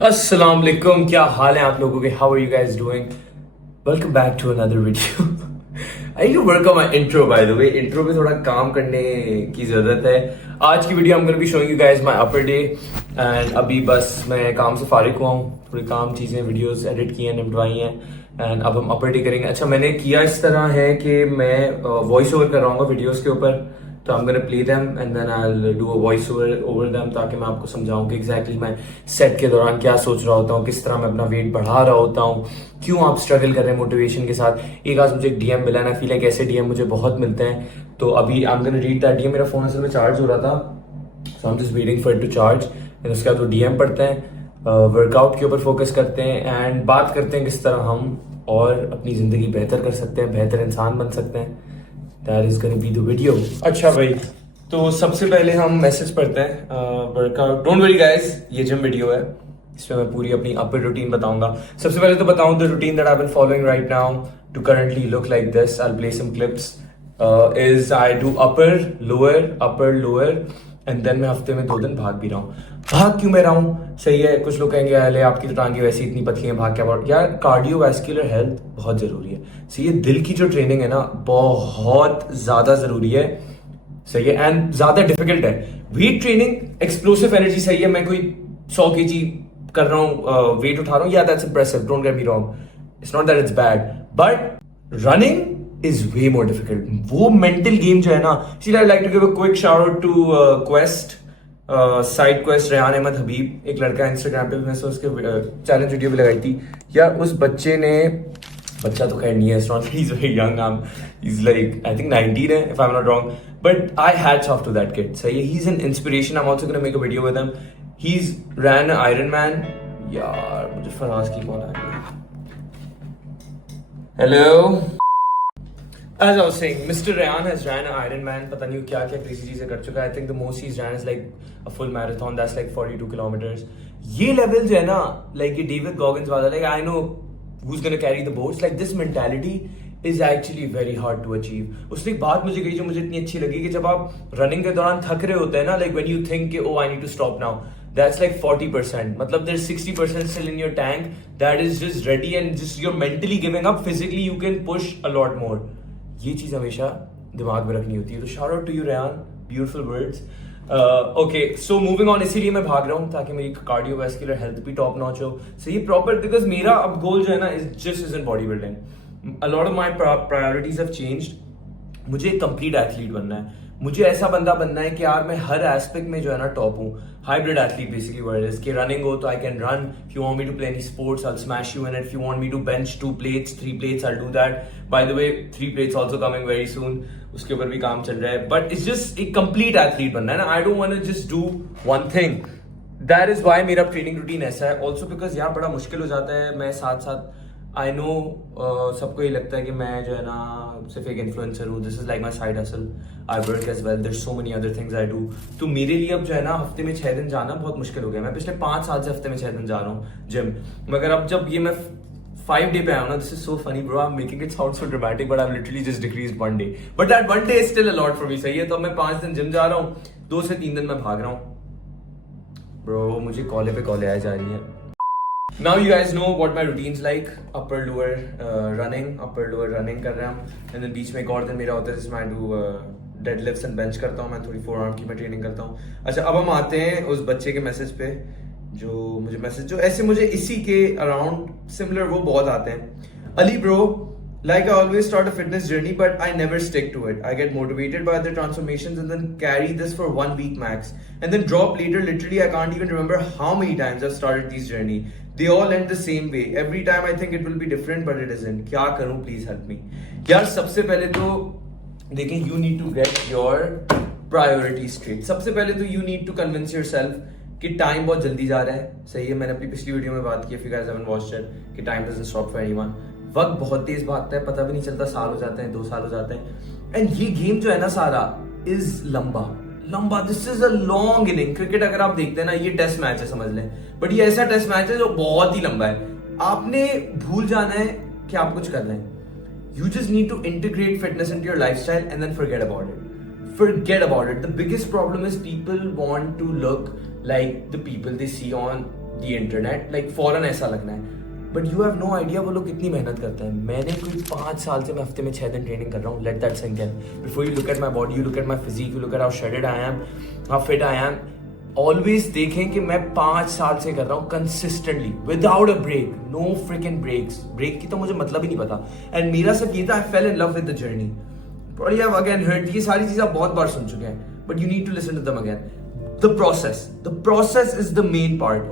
अस्सलाम वालेकुम, क्या हाल है आप लोगों के? How are you guys doing? Welcome back to another video. I need to work on my intro, by the way. Intro पे थोड़ा काम करने की जरूरत है। आज की वीडियो हम gonna be showing you guys my upper day. And अभी बस मैं काम से फारिग हुआ हूँ, थोड़ी काम चीजें वीडियोस एडिट की हैं, निपटवाई हैं। एंड अब हम अपर डे करेंगे। अच्छा, मैंने किया इस तरह है कि मैं वॉइस ओवर कर रहा हूँ वीडियोस के ऊपर। तो I'm gonna play them and then I'll do a voice over them, ताकि मैं आपको समझाऊं कि एग्जैक्टली मैं सेट के दौरान क्या सोच रहा होता हूँ, किस तरह मैं अपना वेट बढ़ा रहा होता हूँ, क्यों आप स्ट्रगल कर रहे हैं मोटिवेशन के साथ। एक आज मुझे एक डीएम मिला ना, फील है कि ऐसे डीएम मुझे बहुत मिलते हैं। तो अभी I am gonna read that DM. मेरा फोन असल में चार्ज हो रहा था, so I am just waiting for it to charge. And उसके बाद वो डीएम पढ़ते हैं, वर्कआउट के ऊपर फोकस करते हैं एंड बात करते हैं किस तरह हम और अपनी जिंदगी बेहतर कर सकते हैं, बेहतर इंसान बन सकते हैं। That is gonna be the video. अच्छा भाई, तो सबसे पहले हम मैसेज पढ़ते हैं वर्कआउट। डोंट वरी गाइस, ये जिम वीडियो है, इसमें मैं पूरी अपनी अपर रूटीन बताऊंगा। सबसे पहले तो बताऊं the routine that I been following right now to currently look like this. I play some clips. Is I do upper lower and then मैं हफ्ते में 2 दिन भाग भी रहा हूँ। भाग क्यों मैं रहा हूँ? सही है, कुछ लोग कहेंगे अरे आपकी तो टांगे वैसी इतनी पतली हैं, भाग क्या बात। यार, कार्डियोवैस्कुलर हेल्थ बहुत जरूरी है। सही है, दिल की जो ट्रेनिंग है ना, बहुत ज्यादा जरूरी है। सही है, एंड ज्यादा डिफिकल्ट है। वेट ट्रेनिंग एक्सप्लोसिव एनर्जी, सही है, मैं कोई 100 kg कर रहा हूँ, वेट उठा रहा हूँ, yeah that's impressive, don't get me wrong, it's not that it's bad, but running is way more difficult. वो मेंटल गेम जो है ना, see I like to give a quick shout out to quest, side quest, Rehan Ahmed Habib, एक लड़का है Instagram पे, मैंने उसके चैलेंज वीडियो भी लगाई थी यार। उस बच्चे ने, बच्चा तो खैर नहीं है, he's very young, he's like I think 19 है, if I'm not wrong, but I hats off to that kid. सही है, he's an inspiration. I'm also gonna make a video with him. He's ran an Ironman. यार मुझे फराज की call आ रही है। Hello. As I was saying, Mr. Rayan has ran an Ironman. पता नहीं क्या क्या क्रेजी चीजें कर चुका है। I think the most he's ran is like a full marathon. That's like 42 kilometers. ये लेवल जो है ना, like ये डेविड गॉगिंस वाला, like I know who's gonna carry the boats. Like this mentality is actually very hard to achieve. उसने एक बात मुझे कही जो मुझे इतनी अच्छी लगी कि जब आप रनिंग के दौरान थक रहे होते हैं ना, like when you think कि oh I need to stop now, that's like 40%. मतलब there's 60% still in your tank that is just ready and just you're mentally giving up. Physically you can push a lot more. ये चीज हमेशा दिमाग में रखनी होती है। तो shout out to you Rehan, beautiful words. Okay, so moving on, इसीलिए मैं भाग रहा हूँ ताकि मेरी कार्डियोवैस्कुलर हेल्थ भी टॉप नॉच हो। सो ये प्रॉपर, बिकॉज मेरा अब गोल जो है ना is just is in body building. A lot of my priorities have changed. मुझे एक कंप्लीट एथलीट बनना है। मुझे ऐसा बंदा बनना है कि यार मैं हर एस्पेक्ट में जो है ना टॉप हूँ। Hybrid athlete basically word is कि रनिंग हो तो I can run, if you want me to play any sports I will smash you in it, if you want me to bench 2 plates 3 plates I will do that. By the way 3 plates also coming very soon, उसके ऊपर भी काम चल रहा है। But it's just एक complete athlete बनना है ना। I don't want to just do one thing. That is why मेरा ट्रेनिंग रूटीन ऐसा है। ऑल्सो बिकॉज यार बड़ा मुश्किल हो जाता है। मैं साथ साथ आई नो सबको ये लगता है कि मैं जो है ना सिर्फ एक इन्फ्लुएंसर हूँ। This is like my side hustle. I work as well, there so many other things I do. तो मेरे लिए अब जो है ना हफ्ते में 6 दिन जाना बहुत मुश्किल हो गया। मैं पिछले 5 साल से हफ्ते में 6 दिन जा रहा हूँ जिम, मगर अब जब ये मैं 5 day पे आया हूँ ना, this is so funny bro, I am making it sound so dramatic, but I have literally just decreased 1 day, but that 1 day is still a lot for me. सही है, तो मैं 5 दिन जिम जा रहा हूँ, 2 से 3 दिन मैं भाग रहा हूँ। ब्रो मुझे कॉले पे कॉले आए जा रही है। Now you guys know what my routine's like. Upper lower running कर रहे हैं हम, and then बीच में एक और दिन मेरा होता है जिसमें I do deadlifts and bench करता हूँ। मैं थोड़ी forearm की मैं ट्रेनिंग करता हूँ। अच्छा, अब हम आते हैं उस बच्चे के मैसेज पे जो मुझे मैसेज, जो ऐसे मुझे इसी के अराउंड सिमिलर वो बहुत आते हैं। Ali bro, like I always start a fitness journey but I never stick to it. I get motivated by the transformations and then carry this for 1 week max and then drop later. Literally I can't even remember how many times I've started this journey. They all end the same way. Every time I think it will be different but it isn't. क्या करूं, please help me. यार सबसे पहले तो देखें, you need to get your priorities straight. सबसे पहले तो you need to convince yourself कि टाइम बहुत जल्दी जा रहा है। सही है, मैंने अपनी पिछली वीडियो में बात की, if you guys haven't watched it, कि time doesn't stop for anyone. वक्त बहुत तेज भागता है, पता भी नहीं चलता, साल हो जाते हैं, 2 साल हो जाते हैं। एंड ये गेम जो है ना सारा इज लंबा, this is a long inning. Cricket अगर आप देखते हैं ना, ये टेस्ट मैच है समझ लें, बट ये ऐसा टेस्ट मैच है जो बहुत ही लंबा है। आपने भूल जाना है कि आप कुछ कर रहे हैं। You just need to integrate fitness into your lifestyle and then forget about it. The biggest problem is people want to look like the people they see on the internet, like फौरन ऐसा लगना है, but you have no idea वो लोग कितनी मेहनत करते हैं. मैंने कोई 5 साल से मैं हफ्ते में 6 दिन ट्रेनिंग कर रहा हूँ. Let that sink in. Before you look at my body, you look at my physique, you look at how shredded I am, how fit I am. Always देखें कि मैं 5 साल से कर रहा हूँ consistently without a break. No freaking breaks. Break की तो मुझे मतलब ही नहीं पता. एंड मेरा सब ये था, I fell in love with the journey. Probably I've again heard, ये सारी चीजें आप बहुत बार सुन चुके हैं, but you need to listen to them again. The process is the main part.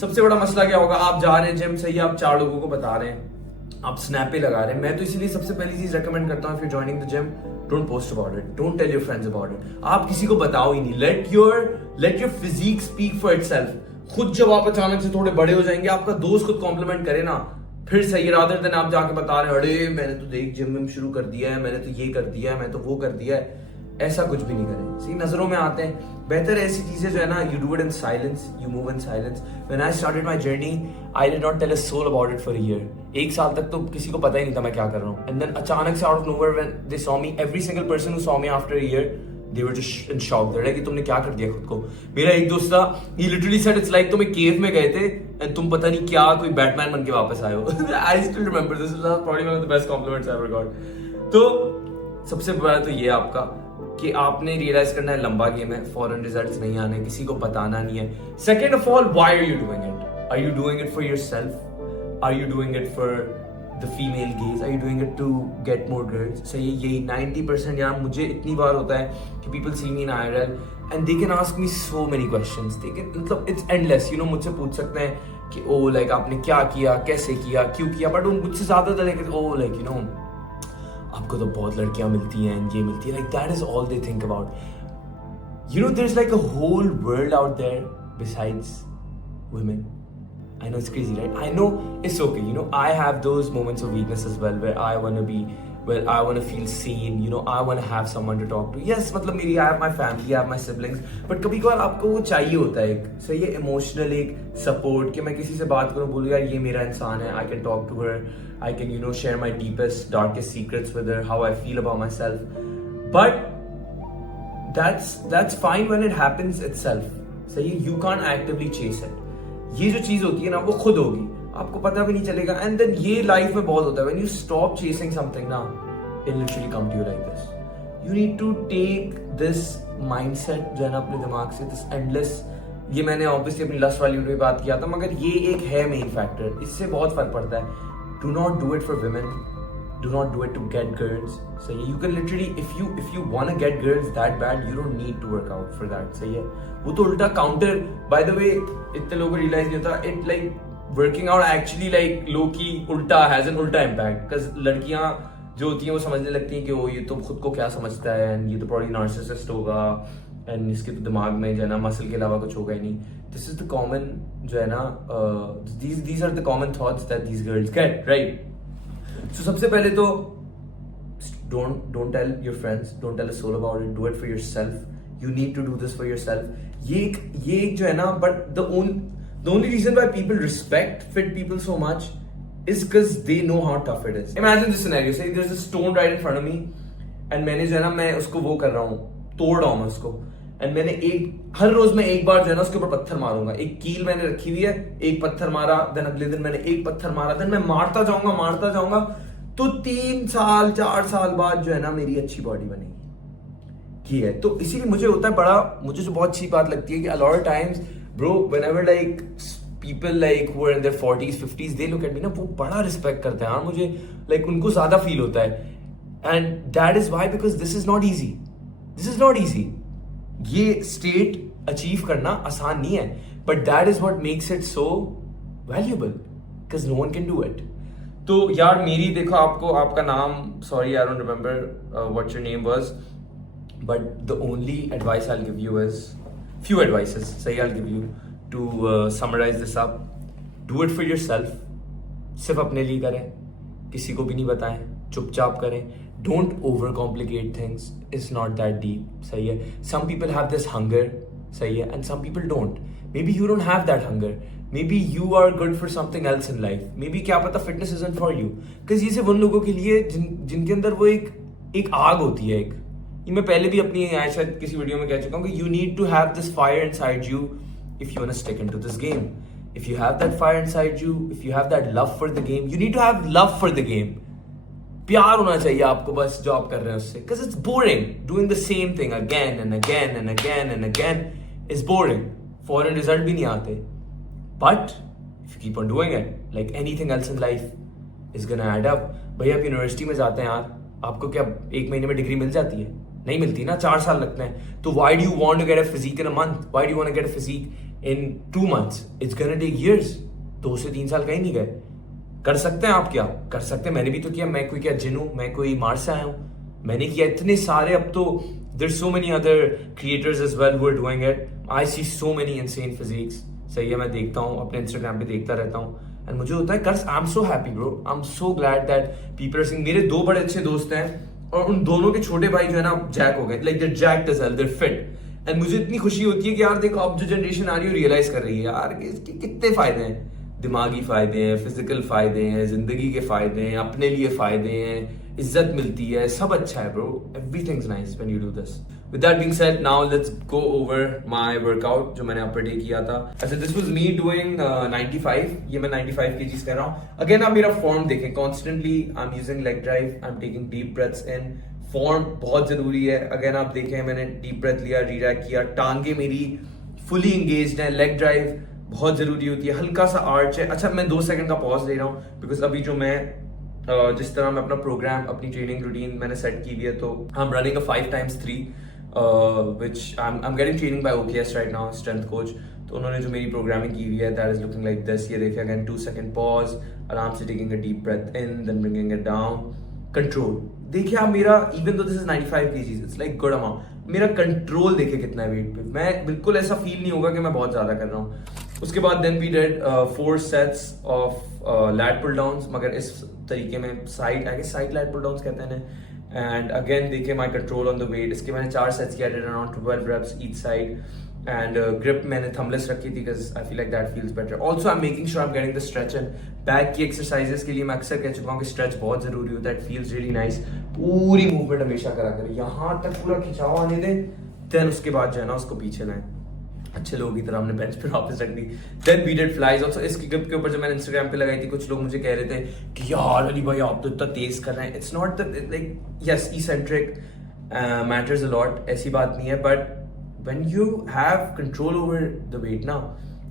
सबसे बड़ा मसला क्या होगा, आप जा रहे हैं जिम, सही है, आप 4 लोगों को बता रहे हैं, आप स्नैप पे लगा रहे हैं. मैं तो इसीलिए सबसे पहली चीज रेकमेंड करता हूँ, if you're joining the gym, don't post about it, don't tell your friends about it. आप किसी को बताओ ही नहीं. Let your physique speak for itself. खुद जब आप अचानक से थोड़े बड़े हो जाएंगे, आपका दोस्त खुद कॉम्प्लीमेंट करे ना, फिर सही. रादर देन आप जाके बता रहे हैं, अरे मैंने तो देख जिम में शुरू कर दिया है, मैंने तो ये कर दिया है, मैं तो वो कर दिया है. ऐसा कुछ भी नहीं करें. सही नजरों में आते हैं. बेहतर ऐसी चीजें जो है ना, you do it in silence, you move in silence. When I started my journey, I did not tell a soul about it for a year. 1 साल तक तो किसी को पता ही नहीं था मैं क्या कर रहा हूँ. एंड देन अचानक से out of nowhere when they saw me, every single person who saw me after a year, they were just in shock. They're like, कि तुमने क्या कर दिया खुद को. मेरा एक दोस्त था, he literally said it's like तुम एक केव में गए थे and तुम पता नहीं क्या कोई बैटमैन बन के वापस आए हो. I still remember this. This was probably one of the best compliments I ever got. तो सबसे बड़ा तो ये आपका कि आपने रियलाइज करना है लंबा गेम है, फॉरन रिजल्ट्स नहीं आने, किसी को बताना नहीं है. Second of all, why are you doing it? Are you doing it for yourself? Are you doing it for the female gaze? Are you doing it to get more girls? सही है, यही 90% यार मुझे इतनी बार होता है कि people see me in IRL and they can ask me so many questions. They can, मतलब it's endless. You know, मुझसे पूछ सकते हैं कि ओ लाइक आपने क्या किया, कैसे किया, क्यों किया, बट मुझसे ज्यादा तरह ओ लाइक यू नो आपको तो बहुत लड़कियां मिलती हैं, ये मिलती है. Like that is all they think about. You know, there's like a whole world out there besides women. I know it's crazy, right? I know it's okay. You know, I have those moments of weakness as well where I want to be, where I want to feel seen. You know, I want to have someone to talk to. Yes, मतलब मेरी I have my family, I have my siblings. But कभी कभार आपको वो चाहिए होता है एक सही है इमोशनल एक सपोर्ट कि मैं किसी से बात करूँ, बोलूँ यार ये मेरा इंसान है. I can talk to her. I can, you know, share my deepest, darkest secrets with her, how I feel about myself. But that's fine when it happens itself. सही है, you can't actively chase it. ये जो चीज होती है ना वो खुद होगी, आपको पता भी नहीं चलेगा. एंड देन ये लाइफ में बहुत होता है, when you stop chasing something ना, it literally come to you like this. You need to take this mindset जो है ना अपने दिमाग से, दिस एंडलेस. ये मैंने ऑब्वियसली अपनी लस्ट वाली वीडियो में बात किया था, मगर ये एक है मेन फैक्टर. इससे बहुत फर्क पड़ता है. Do not do it for women, do not do it to get girls. So you can literally, if you want to get girls that bad, you don't need to work out for that. सही है, वो तो उल्टा counter. By the way, इतने लोगों को realize नहीं होता, it like working out actually like low key उल्टा has an उल्टा impact. Because लड़कियां जो होती हैं वो समझने लगती हैं कि वो ये तो खुद को क्या समझता है, and ये तो probably narcissist होगा, and इसके तो दिमाग में जो है ना मसल के अलावा कुछ होगा ही नहीं. This is the common जो है ना these are the common thoughts that these girls get, right? So सबसे पहले तो don't tell your friends, don't tell a soul about it. Do it for yourself. You need to do this for yourself. ये एक जो है ना, but the only reason why people respect fit people so much is because they know how tough it is. Imagine this scenario. Say there's a stone right in front of me, and मैंने जो है ना मैं उसको वो कर रहा हूँ, तोड़ रहा हूँ मैं उसको. एंड मैंने हर रोज मैं एक बार जो है ना उसके ऊपर पत्थर मारूंगा. एक कील मैंने रखी हुई है, एक पत्थर मारा, देन अगले दिन मैंने एक पत्थर मारा, देन मैं मारता जाऊंगा. तो 3 साल 4 साल बाद जो है ना मेरी अच्छी बॉडी बनेगी. ये है. तो इसीलिए मुझे होता है बड़ा, मुझे जो बहुत अच्छी बात लगती है कि a lot of times bro, whenever like people like who are in their 40s 50s they look at me ना, वो बड़ा रिस्पेक्ट करते हैं. हाँ, मुझे like उनको ज्यादा फील होता है. And that is why, because this is not easy. ये स्टेट अचीव करना आसान नहीं है, but that is what makes it so valuable, because no one can do it. तो यार मेरी देखो, आपका नाम, sorry I don't remember what your name was, but the only advice I will give you is few advices, सही I'll give you to summarize this up. Do it for yourself. सिर्फ अपने लिए करें, किसी को भी नहीं बताएं, चुपचाप करें. Don't overcomplicate things. It's not that deep. सही है. Some people have this hunger, सही है, and some people don't. Maybe you don't have that hunger. Maybe you are good for something else in life. Maybe क्या पता fitness isn't for you. Because ये सिर्फ उन लोगों के लिए जिनके अंदर वो एक आग होती है. ये मैं पहले भी अपनी शायद किसी वीडियो में कह चुका हूँ कि you need to have this fire inside you if you want to stick into this game. if you have that fire inside you, if you have that love for the game, you need to have love for the game. प्यार होना चाहिए आपको बस जो आप कर रहे हैं उससे, because it's boring doing the same thing again and again and again and again is boring. Foreign result भी नहीं आते, but if you keep on doing it, like anything else in life is gonna add up. भैया आप university में जाते हैं यार, आपको क्या 1 महीने में डिग्री मिल जाती है? नहीं मिलती ना, 4 साल लगते हैं. तो why do you want to get a physique in a month? Why do you want to get a physique in 2 months? It's gonna take years. 2 से 3 साल कहीं नहीं गए. कर सकते हैं आप, क्या कर सकते हैं? मैंने भी तो किया. मैं कोई क्या जिन हूं? मैं कोई मार्स से आया हूं? मैंने किया इतने सारे. अब तो there's so many other creators as well who are doing it. I see so many insane physiques. सही है, मैं देखता हूँ अपने Instagram पे, देखता रहता हूँ एंड मुझे होता है कर. I'm so happy bro. I'm so glad that people are seeing. मेरे 2 बड़े अच्छे दोस्त हैं और उन दोनों के छोटे भाई जो है ना जैक हो गए. Like they're jacked as hell, they're fit. And मुझे इतनी खुशी होती है कि यार देखो अब जो जनरेशन आ रही है रियलाइज कर रही है यार कि इसके कितने फायदे हैं. दिमागी फायदे हैं, फिजिकल फायदे हैं, जिंदगी के फायदे हैं, अपने लिए फायदे हैं, इज्जत मिलती है, सब अच्छा है bro. Everything's nice when you do this. With that being said, now let's go over my workout जो मैंने अपर डे किया था. अच्छा, दिस वाज मी डूइंग 95. ये मैं 95 केजीज कर रहा हूँ. अगेन आप मेरा फॉर्म देखें. Constantly I am using leg drive, I am taking deep breaths in. Form बहुत जरूरी है. अगेन आप देखें, मैंने डीप ब्रेथ लिया, रीरैक किया, टांगे मेरी फुली एंगेज्ड है. लेग ड्राइव बहुत जरूरी होती है. हल्का सा आर्च है. अच्छा, मैं 2 सेकंड का पॉज ले रहा हूँ बिकॉज अभी जो मैं जिस तरह मैं अपना प्रोग्राम, अपनी ट्रेनिंग रूटीन मैंने सेट की हुई है, तो I am running a 5x3 which I'm getting training by OKS right now, strength coach. तो उन्होंने जो मेरी प्रोग्रामिंग की हुई है, that is looking like this. ये देखिए, again 2 second pause, आराम से taking a deep breath in, then bringing it down, control. देखिए आप मेरा, even though this is 95 kgs, it's like good amount. मेरा कंट्रोल देखिए कितना है वेट पे. मैं बिल्कुल ऐसा फील नहीं होगा कि मैं बहुत ज्यादा कर रहा हूँ. उसके बाद then we did 4 sets of lat pull downs, मगर इस तरीके में side, I guess side lat pull downs कहते हैं. एंड अगेन देखिए my control on the weight. इसके मैंने 4 सेट्स किया, did around 12 reps each side. And grip मैंने थंबलेस रखी थी because I feel like that feels better. Also I am making sure I am getting the stretch. And back की exercises के लिए मैं अक्सर कह चुका हूँ कि स्ट्रेच बहुत जरूरी होता है. It feels really nice. पूरी मूवमेंट हमेशा करा करें, यहाँ तक पूरा खिंचाव आने दें, देन उसके बाद जो है ना उसको पीछे लाएं. अच्छे लोगों की तरह हमने बेंच पे वापस रख दी. Then we did flies also. इसकी ग्रिप के ऊपर जो मैंने इंस्टाग्राम पे लगाई थी, कुछ लोग मुझे कह रहे थे कि यार अली भाई आप तो इतना तेज कर रहे हैं. It's not the like, yes eccentric matters a lot, ऐसी बात नहीं है, but when you have control over the weight ना,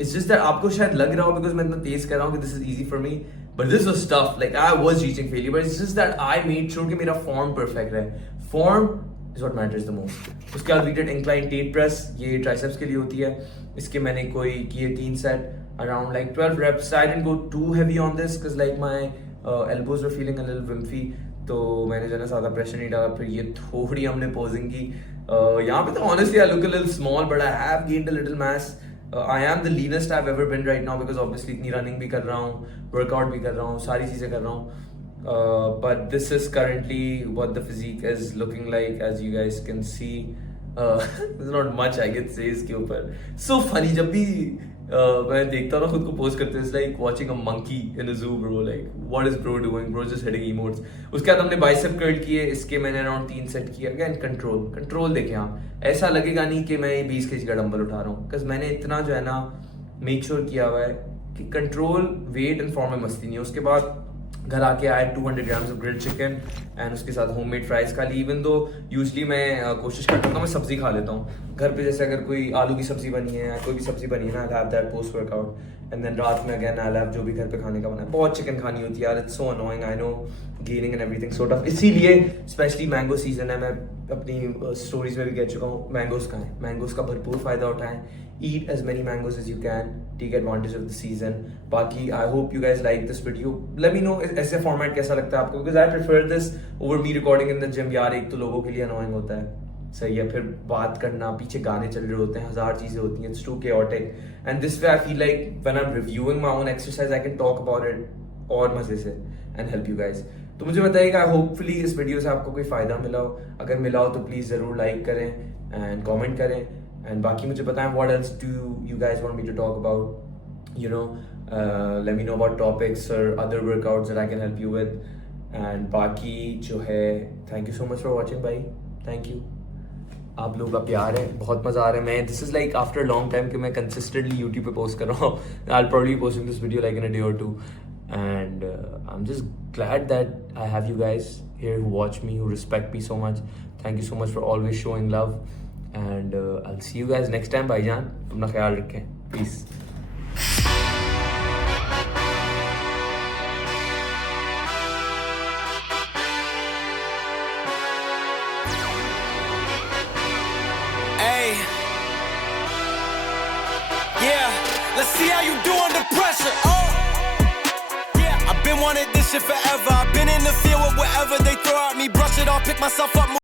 इट्स जस्ट दैट आपको शायद लग रहा हो बिकॉज मैं इतना तेज कर रहा हूँ कि this is easy for me, but this was tough. Like I was reaching failure, but it's just that I made sure कि मेरा फॉर्म परफेक्ट रहे. Form is what matters the most. उसके बाद we did incline tate press. ये triceps के लिए होती है. इसके मैंने कोई किए 3 set around like 12 reps. I didn't go too heavy on this because like my elbows were feeling a little wimpy. तो मैंने जो है ज़्यादा प्रेशर नहीं डाला. फिर ये थोड़ी हमने posing की. यहाँ पे तो honestly I look a little small but I have gained a little mass. I am the leanest I've ever been right now because obviously इतनी running भी कर रहा हूँ, workout भी कर रहा हूँ, सारी चीज़ें कर रहा हूँ. But this is currently what the physique is looking like, as you guys can see. There's not much I can say इसके ऊपर. So funny, जब भी मैं देखता हूँ ना खुद को पोस्ट करते हैं, it's like watching a monkey in a zoo bro. Like what is bro doing? Bro just hitting emotes. उसके बाद हमने bicep curl किए. इसके मैंने around 3 सेट किए. Again control देखें आप. ऐसा लगेगा नहीं कि मैं 20 kg का डंबल उठा रहा हूँ, because मैंने इतना जो है ना make sure किया हुआ है कि कंट्रोल, वेट एंड फॉर्म में मस्ती नहीं है. उसके बाद घर आके आए 200 grams of grilled chicken and उसके साथ होममेड फ्राइज खा ली. इवन दो यूजली मैं कोशिश करता हूँ मैं सब्जी खा लेता हूँ घर पे. जैसे अगर कोई आलू की सब्जी बनी है या कोई भी सब्जी बनी है ना, I have that post workout. And then रात में अगेन आई हैव जो भी घर पे खाने का बना है. बहुत चिकन खानी होती है यार. It's so annoying, I know, gaining and everything so tough. इसीलिए स्पेशली मैंगो सीजन है, मैं अपनी स्टोरीज में भी कह चुका हूँ, मैंगोज खाएं, मैंगोज का भरपूर फायदा उठाएं. Eat as many mangoes as you can. Take advantage of the season. बाकी I hope you guys like this video. Let me know ऐसे format कैसा लगता है आपको, because I prefer this over me recording in the gym. यार एक तो लोगों के लिए annoying होता है, सही है, फिर बात करना, पीछे गाने चल रहे होते हैं, 1000 चीजें होती हैं. It's too chaotic. And this way I feel like when I'm reviewing my own exercise, I can talk about it और मजे से and help you guys. तो मुझे बताइएगा, होपफुली इस वीडियो से आपको कोई फायदा मिला हो. अगर मिला हो तो प्लीज जरूर लाइक करें एंड कमेंट करें. एंड बाकी मुझे बताएं what else do you guys want me to talk about, you know. Let me know about topics or other workouts that I can help you with. And बाकी जो है, thank you so much for watching, bye. Thank you. आप लोगों का प्यार है, बहुत मज़ा आ रहा है. मैं this is like after long time कि मैं कंसिस्टेंटली यूट्यूब पे पोस्ट कर रहा हूँ. I'll probably be posting this video like in a day or two, and I'm just glad that I have you guys here who watch me, who respect me so much. Thank you so much for always showing love, and I'll see you guys next time. भाईजान अपना ख्याल रखें. Peace. Yeah, let's see how you do under pressure. Oh, yeah, I've been wanting this shit forever. I've been in the field with whatever they throw at me. Brush it off, pick myself up.